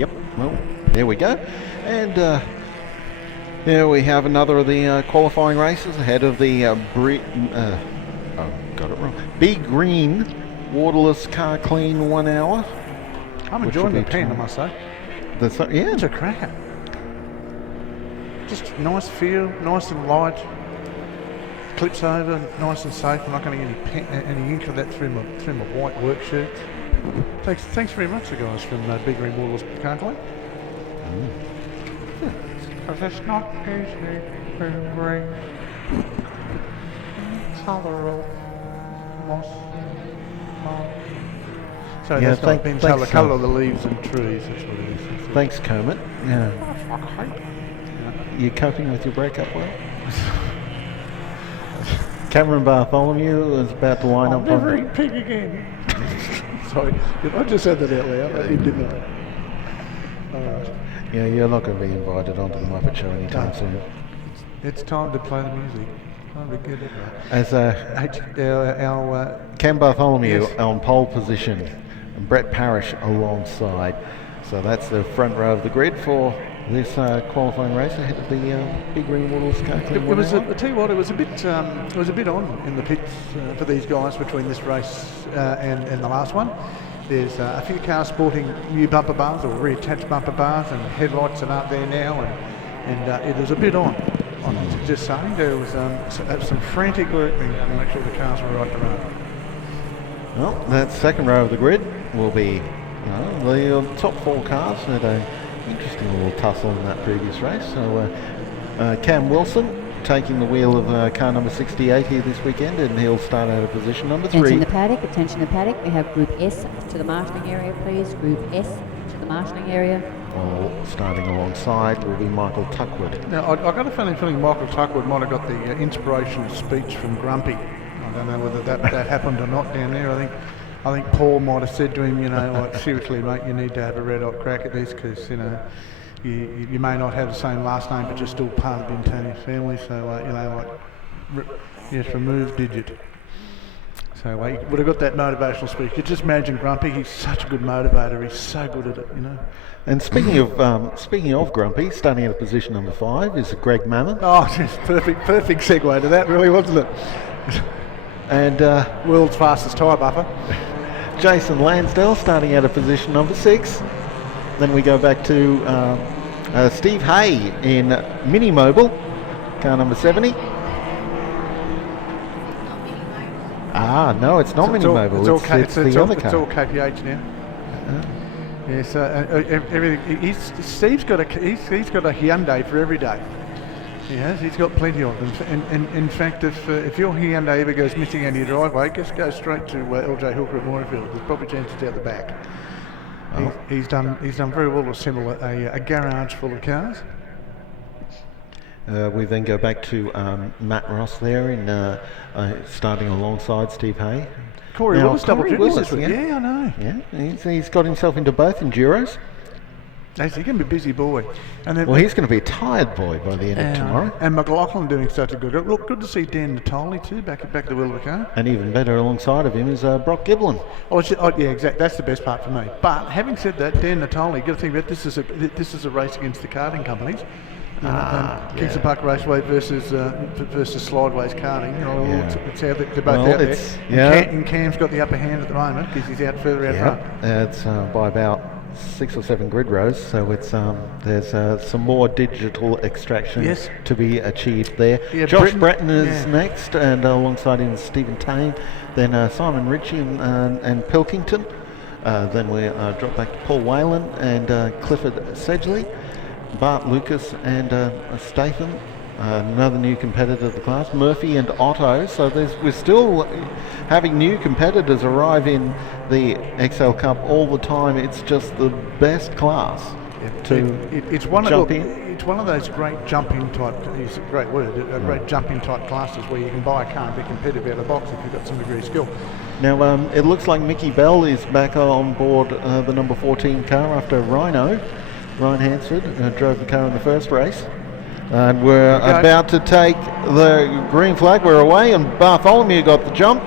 Yep, well, there we go. And here we have another of the qualifying races ahead of the got it wrong. Be Green Waterless Car Clean 1 hour. I'm enjoying the pen, I must say. Yeah. It's a cracker. Just nice feel, nice and light. Clips over, nice and safe. I'm not going to get any ink of that through my white work shirt. Thanks very much, the guys from Big Green Waterless Car Clean. Because it's not easy to bring colour of moss. So yeah, that's not been the colour of the leaves and trees. That's what it is. Thanks, Kermit. Yeah. You coping with your breakup well? Cameron Bartholomew is about to line up. Never eat pig again. Sorry, I just said that out loud. I didn't know. Yeah, you're not going to be invited onto the Muppet Show anytime soon. It's time to play the music. Time to get it right. As our Cam Bartholomew yes. on pole position, and Brett Parrish alongside. So that's the front row of the grid for this qualifying race ahead of the Big Green Waterless Car Clean. I tell you what, it was a bit on in the pits for these guys between this race and the last one. There's a few cars sporting new bumper bars or reattached bumper bars and headlights that aren't there now, and it was a bit on. Just saying, there was some frantic work being done to make sure the cars were right to run. Well, that second row of the grid will be the top 4 cars had an interesting little tussle in that previous race. So Cam Wilson taking the wheel of car number 68 here this weekend, and he'll start out of position number 3. Attention the paddock. We have Group S to the marshalling area, please. Group S to the marshalling area. Well, starting alongside will be Michael Tuckwood. Now, I got a feeling Michael Tuckwood might have got the inspirational speech from Grumpy. I don't know whether that happened or not down there. I think Paul might have said to him, like, seriously, mate, you need to have a red-hot crack at this because, you may not have the same last name, but you're still part of the Antonius family. So, yes, remove digit. So he would have got that motivational speech. You just imagine Grumpy. He's such a good motivator. He's so good at it, And speaking of Grumpy, starting at position number 5 is Greg Mammon. Oh, just perfect segue to that, really, wasn't it? And world's fastest tyre buffer. Jason Lansdale starting out of position number 6. Then we go back to Steve Hay in Mini Mobile, car number 70. No, it's not Mini Mobile. It's the other car. It's all KPH now. Yes, everything. Steve's got a Hyundai for every day. He has. He's got plenty of them. And in fact, if your Hyundai ever goes missing out of your driveway, just go straight to LJ Hooker at Moorfield. There's probably chances out the back. Oh. He's done very well to assemble a garage full of cars. We then go back to Matt Ross there in starting alongside Steve Hay. Corey Willis, double juniors this week. Yeah, I know. Yeah, he's got himself into both Enduros. He's going to be a busy boy. And then, he's going to be a tired boy by the end of tomorrow. And McLaughlin doing such a good job. Look, good to see Dan Natoli too, back at the wheel of the car. And even better alongside of him is Brock Giblin. Yeah, exactly. That's the best part for me. But having said that, Dan Natoli, you've got to think about this is a race against the karting companies. Kingston Park Raceway versus Slideways karting. It's how they're both out there. And Cam's got the upper hand at the moment because he's out further out front. It's by about 6 or 7 grid rows, so it's there's some more digital extraction to be achieved there. Yeah, Josh Bretton is next, and alongside him is Stephen Tane, then Simon Ritchie and Pilkington. Then we drop back to Paul Whalen and Clifford Sedgley, Bart Lucas and Statham. Another new competitor of the class, Murphy and Otto. So we're still having new competitors arrive in the XL Cup all the time. It's just the best class it's one of those great jumping type. It's a great word. Great jumping type classes where you can buy a car and be competitive out of the box if you've got some degree of skill. Now it looks like Mickey Bell is back on board the number 14 car after Ryan Hansford drove the car in the first race. And we're about to take the green flag. We're away, and Bartholomew got the jump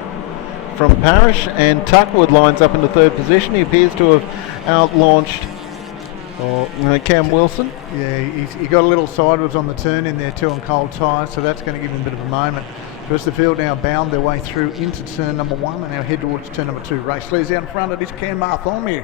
from Parrish, and Tuckwood lines up in the 3rd position. He appears to have outlaunched Cam Wilson. Yeah, he got a little sideways on the turn in there too on cold tyres, so that's going to give him a bit of a moment. The rest of the field now bound their way through into turn number 1 and now head towards turn number 2. Race leads out in front of this Ken Bartholomew.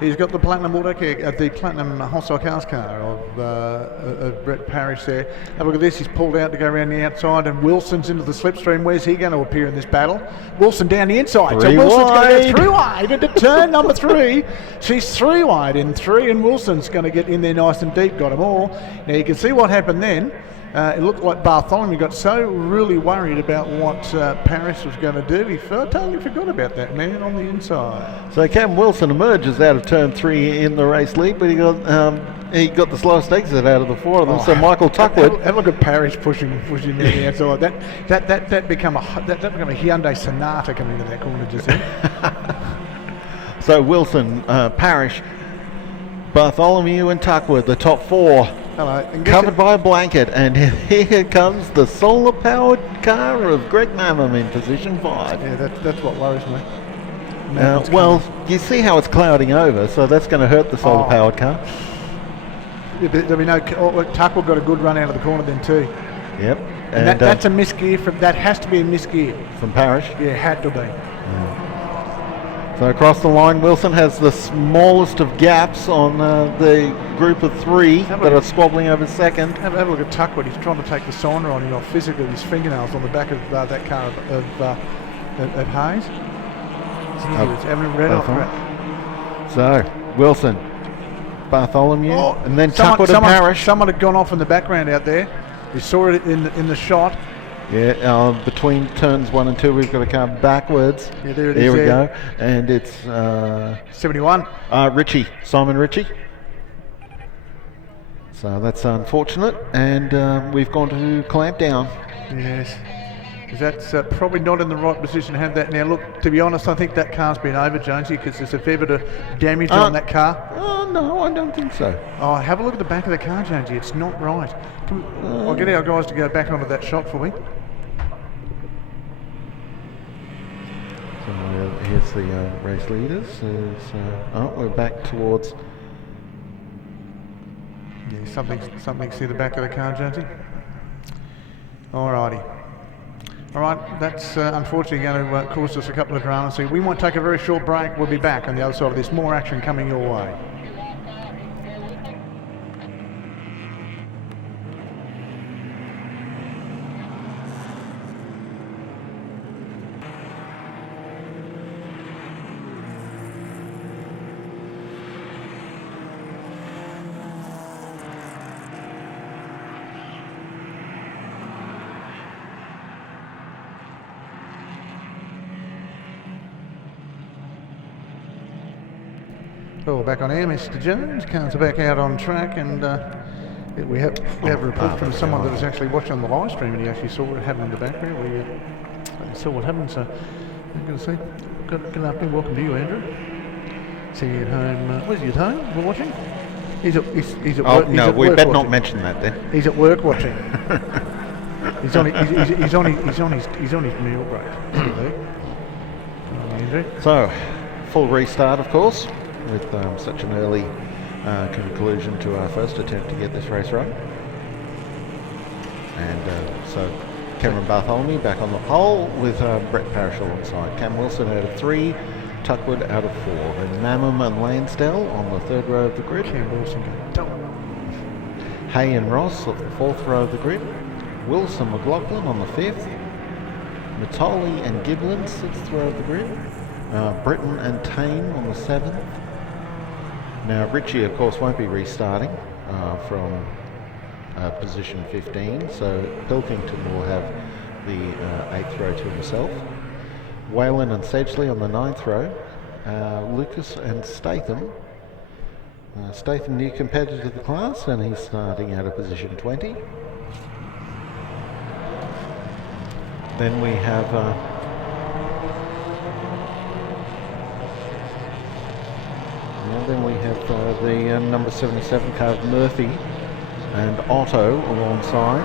He's got the platinum the platinum hostile cars car of Brett Parrish there. Have a look at this. He's pulled out to go around the outside, and Wilson's into the slipstream. Where's he going to appear in this battle? Wilson down the inside. So Wilson's going to go 3 wide into turn number 3. She's 3 wide in 3, and Wilson's going to get in there nice and deep. Got them all. Now you can see what happened then. It looked like Bartholomew got so really worried about what Parrish was going to do, he totally forgot about that man on the inside. So Cam Wilson emerges out of turn 3 in the race lead, but he got the slowest exit out of the 4 of them. So Michael Tuckwood. Have a look at Parrish pushing down the outside. That become a Hyundai Sonata coming into that corner just then. So Wilson, Parrish, Bartholomew, and Tuckwood, the top 4. Hello. Covered by a blanket, and here comes the solar-powered car of Greg Mammam in position 5. Yeah, that's what worries me. Well, you see how it's clouding over, so that's going to hurt the solar-powered car. Yeah, there'll be no. Tuckwood got a good run out of the corner then too. Yep. And that's a misgear that has to be a misgear from Parrish. Yeah, had to be. Yeah. So across the line, Wilson has the smallest of gaps on the group of 3 that are squabbling over second. Have a look at Tuckwood. He's trying to take the signer on him off physically with his fingernails on the back of that car of Hayes. He was having a red off. So Wilson, Bartholomew, and then Tuckwood and Parrish. Someone had gone off in the background out there. We saw it in the shot. Yeah, between turns 1 and 2, we've got a car backwards. Yeah, there it is. Here we go. And it's 71. Simon Ritchie. So that's unfortunate, and we've gone to clamp down. Yes. That's probably not in the right position to have that now. Look, to be honest, I think that car's been over, Jonesy, because there's a fair bit of damage on that car. Oh, no, I don't think so. Oh, have a look at the back of the car, Jonesy. It's not right. I'll get our guys to go back onto that shot for me. So here's the race leaders. We're back towards... Yeah, something see the back of the car, Jonesy. Alrighty. All right, that's unfortunately going to cause us a couple of dramas. So we might take a very short break. We'll be back on the other side of this. More action coming your way. Oh, back on air, Mr. Jones. Cars are back out on track, and we have a report from someone that was actually watching on the live stream, and he actually saw what happened in the background. We saw what happened, so I'm going to say good afternoon, welcome to you, Andrew. See you at home. Where's he at home? We're watching. He's at work. No, we better not mention that then. He's at work watching. he's on his meal break. So, full restart, of course, with such an early conclusion to our first attempt to get this race right. And so Cameron Bartholomew back on the pole with Brett Parrish alongside. Cam Wilson out of 3, Tuckwood out of 4. And Mammam and Lansdell on the 3rd row of the grid. Cam Wilson going. Hay and Ross off the 4th row of the grid. Wilson McLaughlin on the 5th. Matoli and Giblin 6th row of the grid. Britton and Tame on the 7th. Now Ritchie, of course, won't be restarting from position 15, so Pilkington will have the 8th row to himself. Whalen and Sedgley on the 9th row. Lucas and Statham. Statham, new competitor to the class, and he's starting out of position 20. Then we have the number 77 car of Murphy and Otto alongside.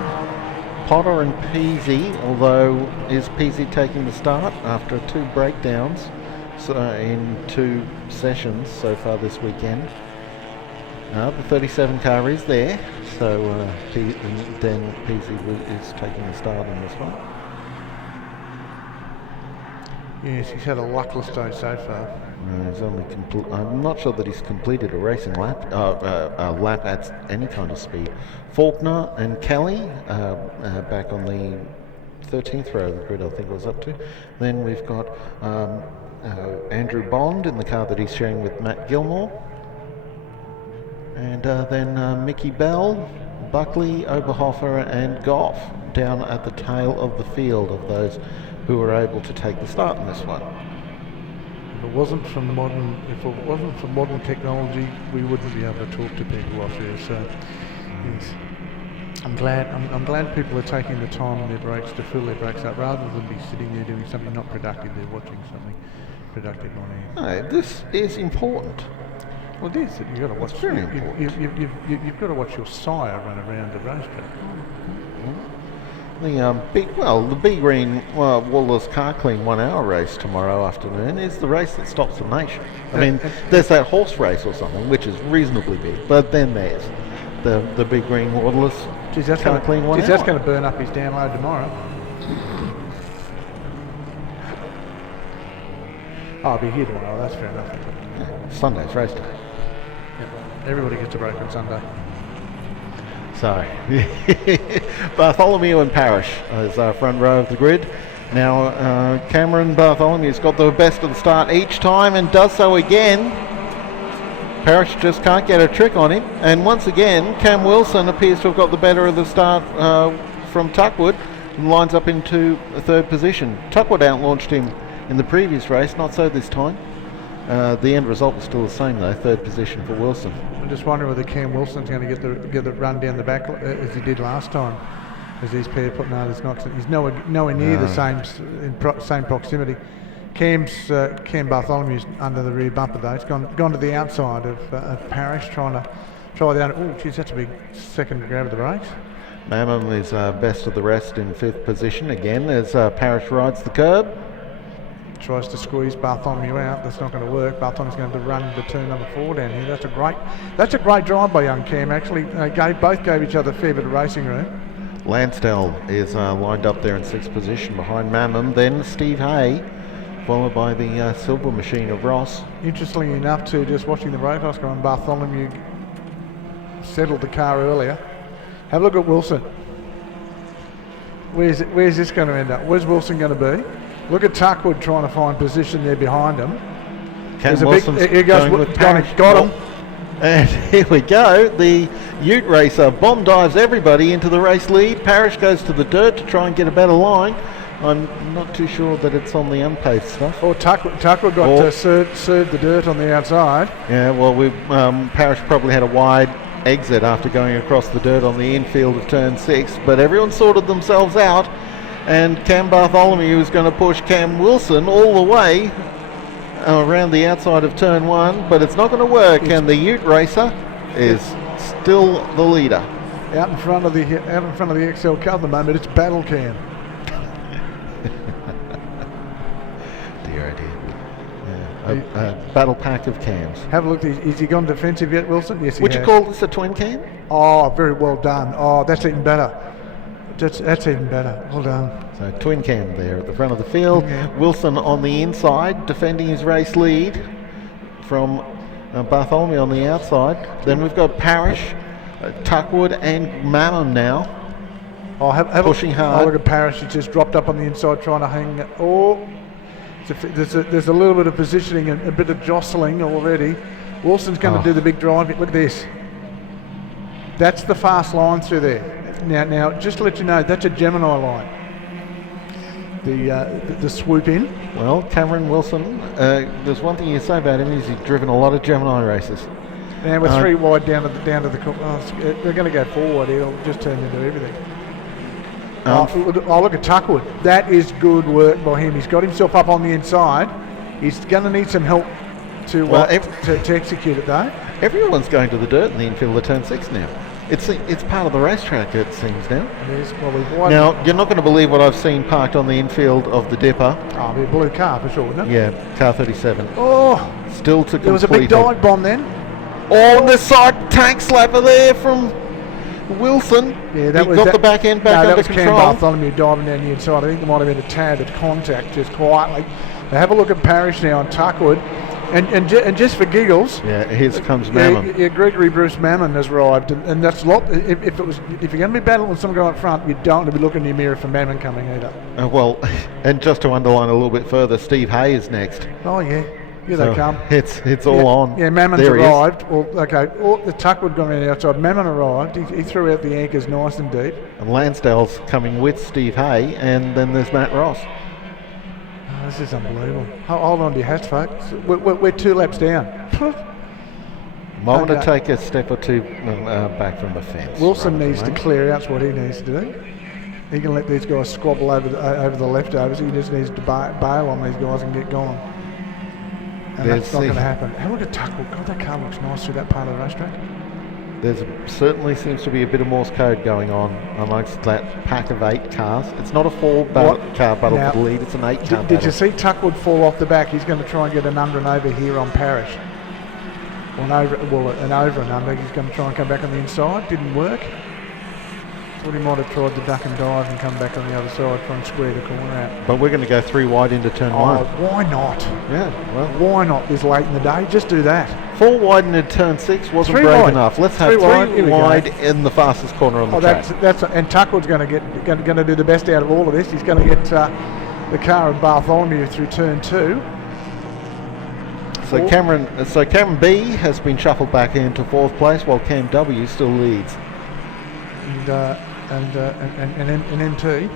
Potter and Peasy, although is Peasy taking the start after 2 breakdowns in 2 sessions so far this weekend. The 37 car is there, so Dan Peasy is taking the start on this one. Yes, he's had a luckless day so far. He's only I'm not sure that he's completed a racing lap, a lap at any kind of speed. Faulkner and Kelly back on the 13th row of the grid, I think it was up to. Then we've got Andrew Bond in the car that he's sharing with Matt Gilmore. And then Mickey Bell, Buckley, Oberhofer and Goff down at the tail of the field of those who were able to take the start in this one. If it wasn't for modern technology, we wouldn't be able to talk to people off here. So, yes, I'm glad people are taking the time on their breaks to fill their breaks up rather than be sitting there doing something not productive. They're watching something productive on air. No, this is important. Well, it is. You've got to watch. It's very important. You've got to watch your sire run around the racetrack. The B Green Wallace Car Clean 1 hour race tomorrow afternoon is the race that stops the nation. I mean, there's that horse race or something, which is reasonably big, but then there's the B Green Wallace Car Clean 1 hour. That's going to burn up his download tomorrow. I'll be here tomorrow, that's fair enough. Yeah, Sunday's race day. Yeah, everybody gets a break on Sunday. So, Bartholomew and Parrish is our front row of the grid. Now, Cameron Bartholomew's got the best of the start each time and does so again. Parrish just can't get a trick on him. And once again, Cam Wilson appears to have got the better of the start from Tuckwood and lines up into third position. Tuckwood outlaunched him in the previous race, not so this time. The end result was still the same though, third position for Wilson. I'm just wondering whether Cam Wilson's going to get the run down the back as he did last time. As these pair put, no, there's not. He's nowhere near the same proximity. Cam Bartholomew's under the rear bumper though. It's gone to the outside of Parrish, trying to try down. Oh, geez, that's a big second grab of the brakes. Mammon is best of the rest in fifth position again as Parrish rides the curb. Tries to squeeze Bartholomew out. That's not going to work. Bartholomew's going to run the turn number 4 down here. That's a great drive by young Cam. Actually, both gave each other a fair bit of racing room. Lansdale is lined up there in sixth position behind Mammon. Then Steve Hay, followed by the silver machine of Ross. Interestingly enough, too, just watching the road Oscar and Bartholomew settled the car earlier. Have a look at Wilson. Where's this going to end up? Where's Wilson going to be? Look at Tuckwood trying to find position there behind him. Here goes got him. And here we go. The Ute racer bomb dives everybody into the race lead. Parrish goes to the dirt to try and get a better line. I'm not too sure that it's on the unpaved stuff. Or Tuckwood got to serve the dirt on the outside. Yeah, well, Parrish probably had a wide exit after going across the dirt on the infield of turn 6, but everyone sorted themselves out. And Cam Bartholomew is going to push Cam Wilson all the way around the outside of turn 1, but it's not going to work. And the Ute racer is still the leader. Out in front of the XL car at the moment, it's Battle Cam. Dear oh dear. Yeah. Battle pack of cams. Have a look. Is he gone defensive yet, Wilson? Yes, he Would has. you call this a twin cam? Oh, very well done. Oh, that's even better. That's even better. Well done. So twin cam there at the front of the field. Yeah. Wilson on the inside, defending his race lead from Bartholomew on the outside. Then we've got Parrish, Tuckwood and Mammon now. Pushing hard. Oh, look at Parrish. He just dropped up on the inside trying to hang. Oh, there's a little bit of positioning and a bit of jostling already. Wilson's going to do the big drive. Look at this. That's the fast line through there. Now, just to let you know, that's a Gemini line. The swoop in. Well, Cameron Wilson, there's one thing you say about him is he's driven a lot of Gemini races. Now we're 3 wide down to the they're going to go forward. He'll just turn into everything. Look at Tuckwood. That is good work by him. He's got himself up on the inside. He's going to need some help to execute it though. Everyone's going to the dirt in the infield of turn 6 now. It's part of the racetrack, it seems now. Now, you're not going to believe what I've seen parked on the infield of the Dipper. Oh, it'll be a blue car for sure, wouldn't it? Yeah, car 37. Oh! Still to complete. There was a big dive bomb then. Oh, the side tank slapper there from Wilson. Yeah, that he was got the back end back under control. Cam Bartholomew diving down the inside. I think there might have been a tad of contact just quietly. Now have a look at Parrish now on Tuckwood. And just for giggles, yeah, here comes Mammon. Yeah, Gregory Bruce Mammon has arrived, and that's a lot. If you're going to be battling with someone going up front, you don't want to be looking in your mirror for Mammon coming either. Well, and just to underline a little bit further, Steve Hay is next. Oh yeah, here they come. It's all on. Yeah, Mammon's arrived. Well, okay, the Tuckwood gone around the outside. Mammon arrived. He threw out the anchors nice and deep. And Lansdale's coming with Steve Hay, and then there's Matt Ross. This is unbelievable. Hold on to your hats, folks. We're 2 laps down. Moment to take a step or two back from the fence. Wilson needs to clear out. That's what he needs to do. He can let these guys squabble over the leftovers. He just needs to bail on these guys and get going. And that's not going to happen. Have a look at Tuckwood. God, that car looks nice through that part of the racetrack. There certainly seems to be a bit of Morse code going on amongst that pack of 8 cars. It's not a 4-car battle for the lead, it's an 8-car battle. Did you see Tuckwood fall off the back? He's going to try and get an under and over here on Parrish. An over and under. He's going to try and come back on the inside. Didn't work. Thought he might have tried to duck and dive and come back on the other side, try and square the corner out. But we're going to go 3 wide into turn 1. Why not? Yeah, well. Why not this late in the day? Just do that. 4 wide into turn 6 wasn't brave enough. Let's have 3 wide in the fastest corner on the track. And Tuckwood's going to do the best out of all of this. He's going to get the car of Bartholomew through turn 2. So Cameron B has been shuffled back into 4th place, while Cam W still leads. And MT.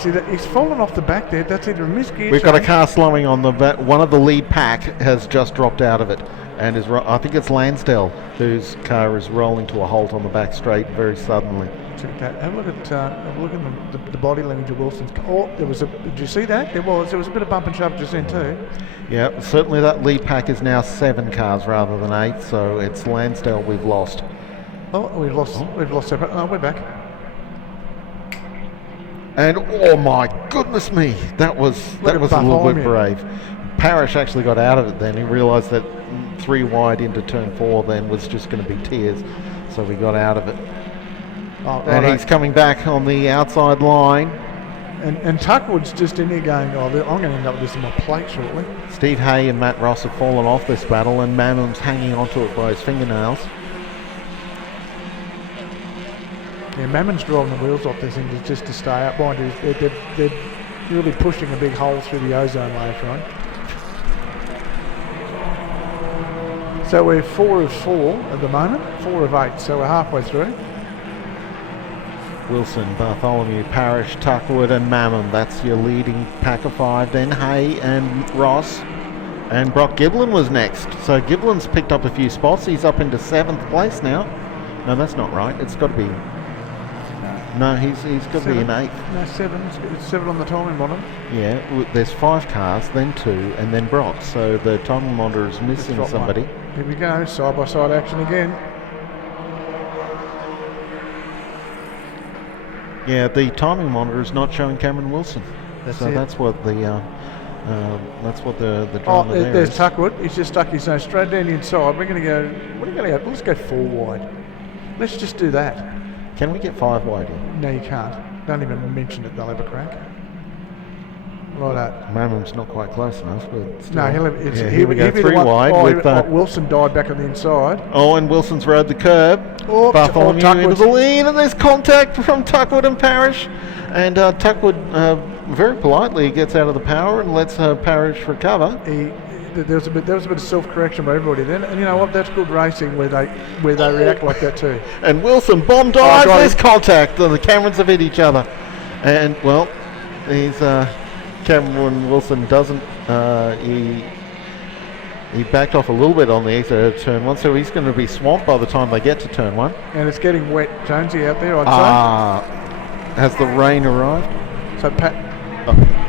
See that he's fallen off the back there. That's either a misgear. We've got a car slowing on the back. One of the lead pack has just dropped out of it, and I think it's Lansdale whose car is rolling to a halt on the back straight very suddenly. Have a look at the body language of Wilson's car. Oh, did you see that? There was a bit of bump and shove just then too. Yeah, certainly that lead pack is now 7 cars rather than 8, so it's Lansdale we've lost. Oh, we've lost separate. Oh, we're back. And oh my goodness me, that was a little bit brave. Parrish actually got out of it then. He realised that 3 wide into turn 4 then was just going to be tears, so we got out of it. And he's coming back on the outside line. And Tuckwood's just in here going, I'm going to end up with this in my plate shortly. Steve Hay and Matt Ross have fallen off this battle, and Mammon's hanging onto it by his fingernails. Yeah, Mammon's driving the wheels off this thing just to stay up. Mind you, they're really pushing a big hole through the ozone layer on. So we're 4 of 4 at the moment, 4 of 8, so we're halfway through. Wilson, Bartholomew, Parrish, Tuckwood and Mammon. That's your leading pack of 5. Then Hay and Ross. And Brock Giblin was next. So Giblin's picked up a few spots. He's up into 7th place now. No, that's not right. It's got to be... No, he's got to be in 8th. No, 7. It's 7 on the timing monitor. Yeah, there's 5 cars, then 2, and then Brock. So the timing monitor is missing somebody. Here we go, side-by-side action again. Yeah, the timing monitor is not showing Cameron Wilson. That's what the drama there there's is. Tuckwood. He's just stuck his nose straight down the inside. We're going to go. What are you going to go? Let's go 4 wide. Let's just do that. Can we get 5 wide in? No, you can't. Don't even mention it. They'll have a crack. Right. Mammon's not quite close enough, but still. No, here we go 3 wide. Wilson died back on the inside. Oh, and Wilson's rode the curb. Bartholomew into the lead, and there's contact from Tuckwood and Parrish. And Tuckwood very politely gets out of the power and lets Parrish recover. There was a bit of self-correction by everybody then, and you know what? That's good racing where they react like that too. And Wilson bomb dives. There's contact. The Camerons have hit each other, and well, he's Cameron Wilson doesn't. He backed off a little bit on the exit of turn 1, so he's going to be swamped by the time they get to turn 1. And it's getting wet, Jonesy, out there, I'd say. Has the rain arrived? So Pat.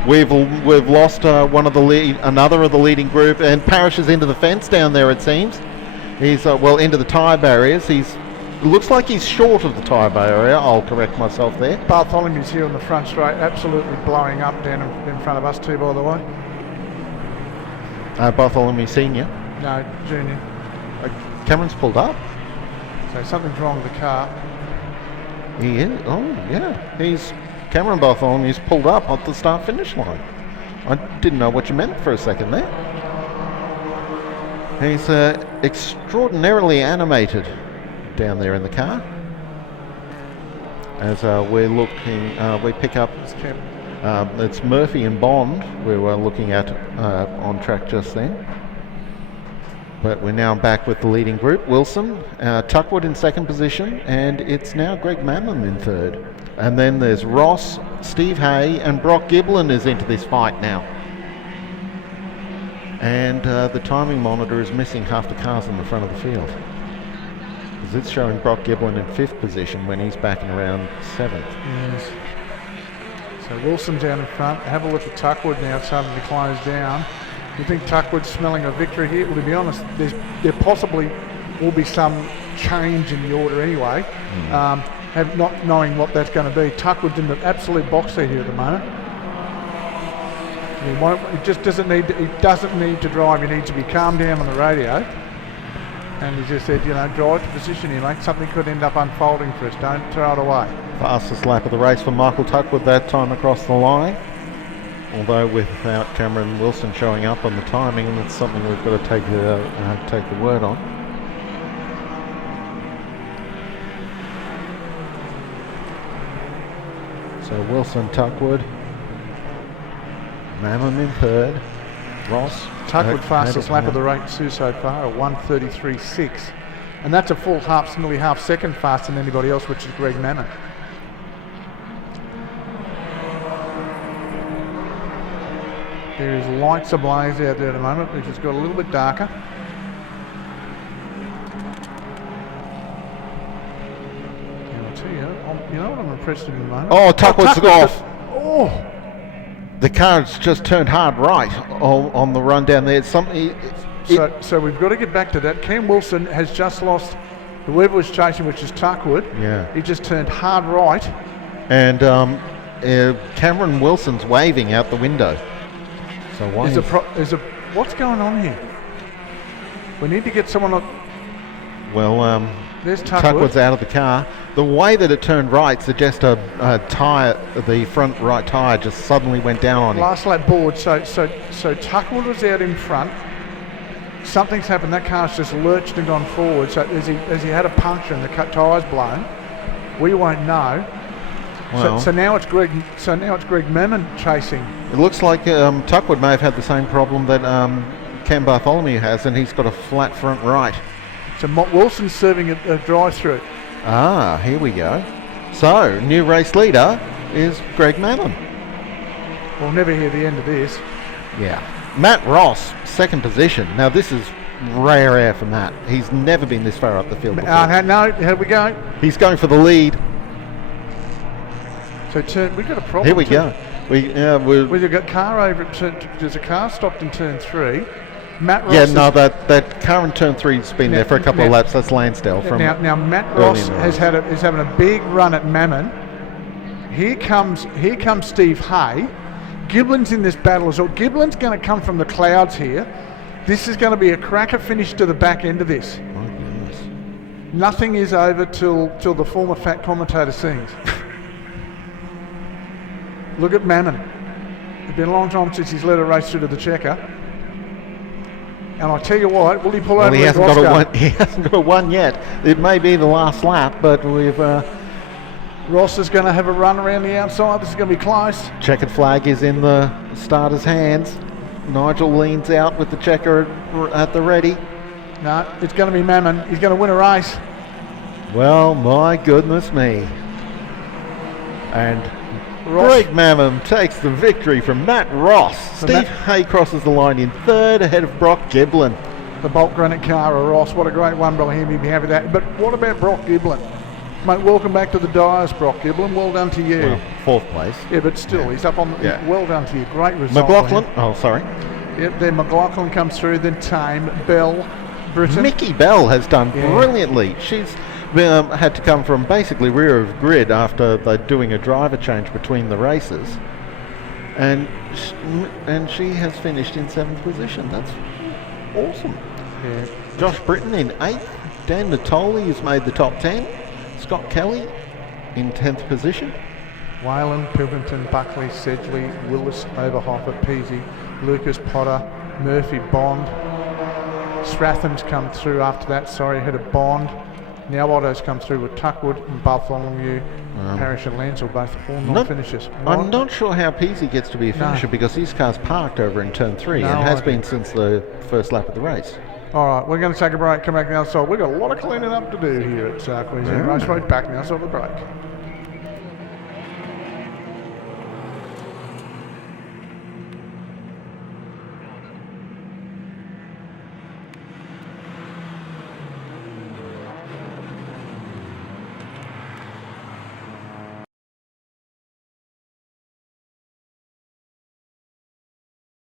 We've lost another of the leading group, and Parrish is into the fence down there. It seems he's into the tyre barriers. Looks like he's short of the tyre barrier. I'll correct myself there. Bartholomew's here on the front straight, absolutely blowing up down in front of us too, by the way. Bartholomew Senior. No, Junior. Cameron's pulled up. So something's wrong with the car. He is. Oh, yeah. Cameron Bartholomew's pulled up at the start-finish line. I didn't know what you meant for a second there. He's extraordinarily animated down there in the car. As we're looking, we pick up. It's Murphy and Bond we were looking at on track just then. But we're now back with the leading group. Wilson, Tuckwood in second position, and it's now Greg Mammon in third. And then there's Ross, Steve Hay, and Brock Giblin is into this fight now. And the timing monitor is missing half the cars in the front of the field. Because it's showing Brock Giblin in fifth position when he's back in around seventh. Yes. So Wilson down in front. Have a look at Tuckwood now, starting to close down. You think Tuckwood's smelling a victory here? Well, to be honest, there possibly will be some change in the order anyway. Not knowing what that's going to be. Tuckwood's in the absolute box seat here at the moment. He just doesn't need to drive. He needs to be calmed down on the radio. And he just said, drive to position here, mate. Something could end up unfolding for us. Don't throw it away. Fastest lap of the race for Michael Tuckwood that time across the line. Although without Cameron Wilson showing up on the timing, that's something we've got to take the word on. So Wilson, Tuckwood, Mammon in third, Ross. Tuckwood fastest lap of the race so far, a 1:33.6, and that's a full nearly half second faster than anybody else, which is Greg Mammon. There is lights ablaze out there at the moment, which has got a little bit darker. I'll tell you what I'm impressed with at the moment. Oh, Tuckwood's off. Oh! The car's just turned hard right on the run down there. So we've got to get back to that. Cam Wilson has just lost whoever was chasing, which is Tuckwood. Yeah. He just turned hard right. And Cameron Wilson's waving out the window. So what's going on here? We need to get someone on. Well, there's Tuckwood. Tuckwood's out of the car. The way that it turned right suggests a tyre, the front right tyre just suddenly went down on him. Last lap board. So Tuckwood was out in front. Something's happened. That car's just lurched and gone forward. So as he had a puncture and the tyre's blown, we won't know. Well, so now it's Greg Mammon chasing. It looks like Tuckwood may have had the same problem that Cam Bartholomew has, and he's got a flat front right. So Wilson's serving a drive-through. Ah, here we go. So new race leader is Greg Mammon. We'll never hear the end of this. Yeah. Matt Ross, second position. Now this is rare air for Matt. He's never been this far up the field before. No, here we go. He's going for the lead. So we've got a problem. Here we go. We've got car over at turn. There's a car stopped in turn 3. Matt Ross. Yeah, no, that car in turn 3's been there for a couple of laps. That's Lansdale from. Now Matt Ross is having a big run at Mammon. Here comes Steve Hay. Giblin's in this battle as well. Giblin's going to come from the clouds here. This is going to be a cracker finish to the back end of this. Oh, goodness. Nothing is over till the former fat commentator sings. Look at Mammon. It's been a long time since he's led a race through to the checker. And I tell you what, will he pull over? He hasn't got a one. He hasn't got a one yet. It may be the last lap, but we've. Ross is going to have a run around the outside. This is going to be close. Checkered flag is in the starter's hands. Nigel leans out with the checker at the ready. No, it's going to be Mammon. He's going to win a race. Well, my goodness me. And Greg Mammon takes the victory from Matt Ross. Steve Hay crosses the line in third ahead of Brock Giblin. The Bolt Granite car of Ross. What a great one by him. He'd be happy with that. But what about Brock Giblin? Mate, welcome back to the Dyers, Brock Giblin. Well done to you. Well, fourth place. Yeah, but still, he's up on the... Yeah. Well done to you. Great result. McLaughlin. Oh, sorry. Yep, then McLaughlin comes through. Then Tame, Bell, Britton. Mickey Bell has done brilliantly. She's had to come from basically rear of grid after they're doing a driver change between the races. And she has finished in 7th position. That's awesome. Yeah. Josh Britton in 8th. Dan Natoli has made the top 10. Scott Kelly in 10th position. Whalen, Pilkington, Buckley, Sedgley, Willis, Overhoff at Peasy, Lucas Potter, Murphy, Bond. Stratham's come through after that, ahead of Bond. Now Otto's come through with Tuckwood and Bartholomew, Parrish and Lancel, both all non-finishers. I'm not sure how Peasy gets to be a finisher because his car's parked over in turn 3 and has been since the first lap of the race. All right, we're going to take a break, come back now. So we've got a lot of cleaning up to do here at Queensland Raceway. Back now, so the break.